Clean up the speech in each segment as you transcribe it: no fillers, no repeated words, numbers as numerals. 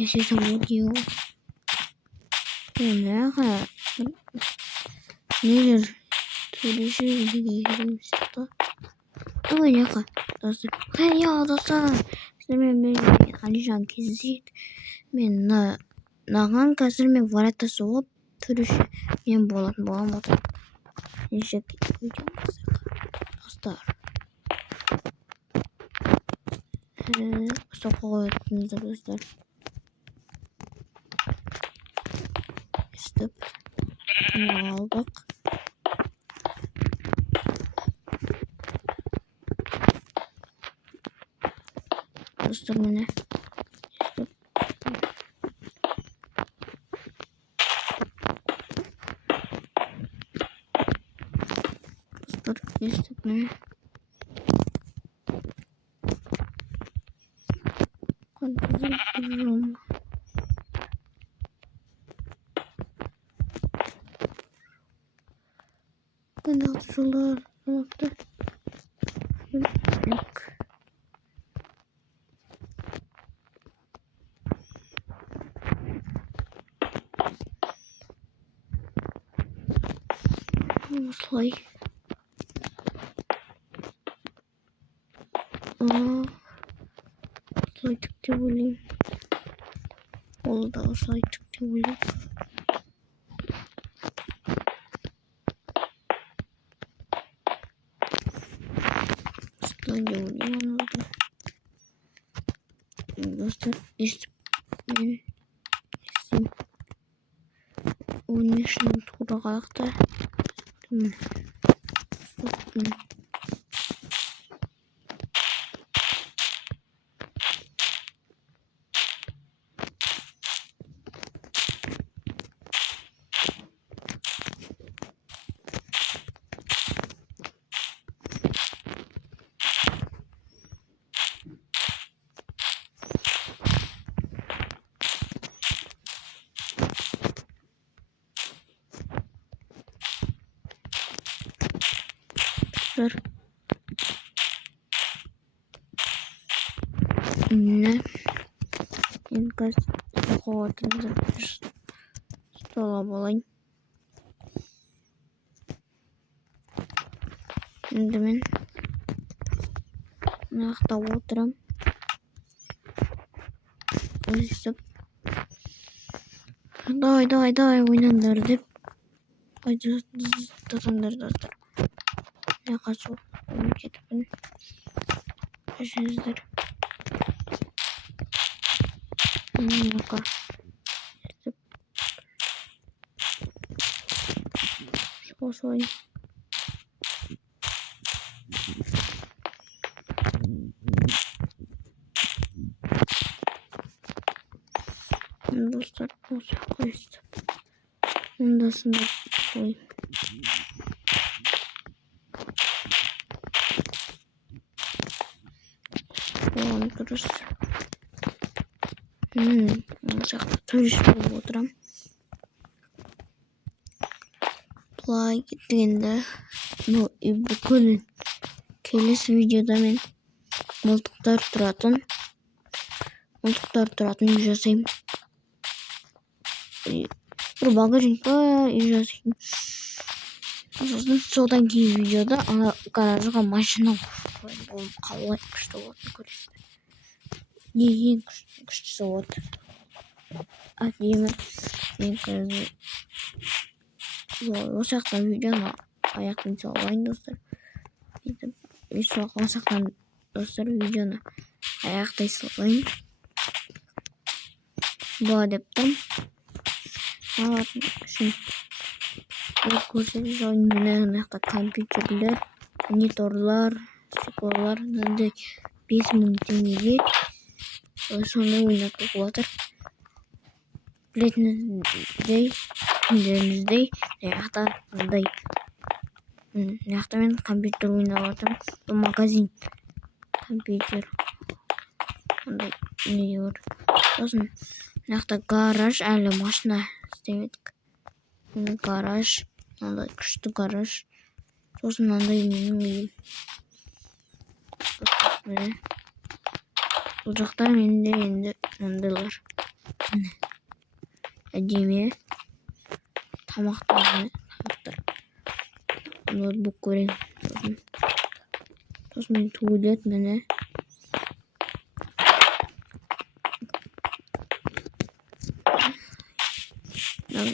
Yaşasın video. Ne kadar nedir? Türüşü geçirmiş de. Ama ne kadar dostlar. Hey ya dostlar. Мен алижан кездесейік. Мен наған қазір мен варата соғып түріш мен болатын болам отыр. Неше достар. Соққа қоятыныздар достар. Істіп алдық. Dostlar mene. Dostlar geçtik mene. Kadızım durum. Ben de şuralar nokta. Yok. Slay. Slay tıktı bulayım. Oldu slay tıktı bulayım. Slay bulayım oldu. Dostlar işte ben isim oynayışını tuğra kalakta. Ne? İnkaz kovatımızı stola bulayım. Şimdi ben nakta oturam. Özüp day oynandır dep. Acı tatındır dostlar. Ne kaçı oyun ketipin. Yaşınızdır. Yok. Şu dostlar koyuyoruz. Ondasını koy. Onu dururuz. Ocakta turist olup oturam. Play gittiğinde bugün kelesi videoda men multuklar turатын жасайм. Bir багажникта жасайм. Сосын содан кейін видеода гаражға машина болып қалай күшті болатынын көресіздер. Не ең күштісі болады. Әдемі. Мен қазір осы жақтан видеоны аяқтан салайын достар. Осы жақтан достар видеоны аяқтай салайын. Бұла деп тұрмын. Үшін көрсетіп жалын мені жақта компьютерлер, мониторлар, стеклолар 5000 теңгеге сондай ойнатып отыр. Білетіндеріңіздей жақта мындай жақта мен компьютер ойнап жатырмын. Бұл магазин компьютер мындай не бар. Сосын жақта гараж әлі машина істемедік. Гараж мындай күшті гараж. Сосын мынандай менің үйім. Бұл жақта менде енді мындайлар Әдемі тамақтар. Ноутбук көрейін. Сосын туалет міне.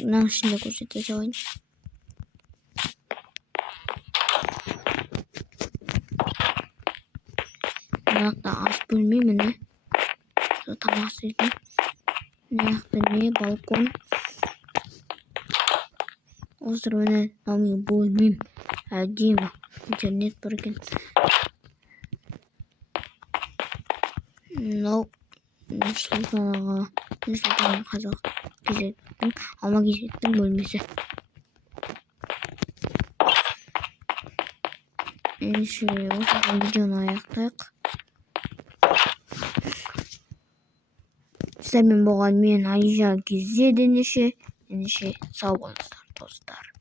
Мынаның ішінде көрсете салайын. Мынақта ас бөлме міне. Тамақ істейтін. Мынақта не балкон. Осыр міне намын бөлмем. Әдемі интернет бар екен. Мынау Нұрсұлтан қазақ кезеттің Алма кезеттің бөлмесі. Осы видеоны аяқтайық. Сіздермен болған мен Алижан KZ ендеше сау болыңыздар достар.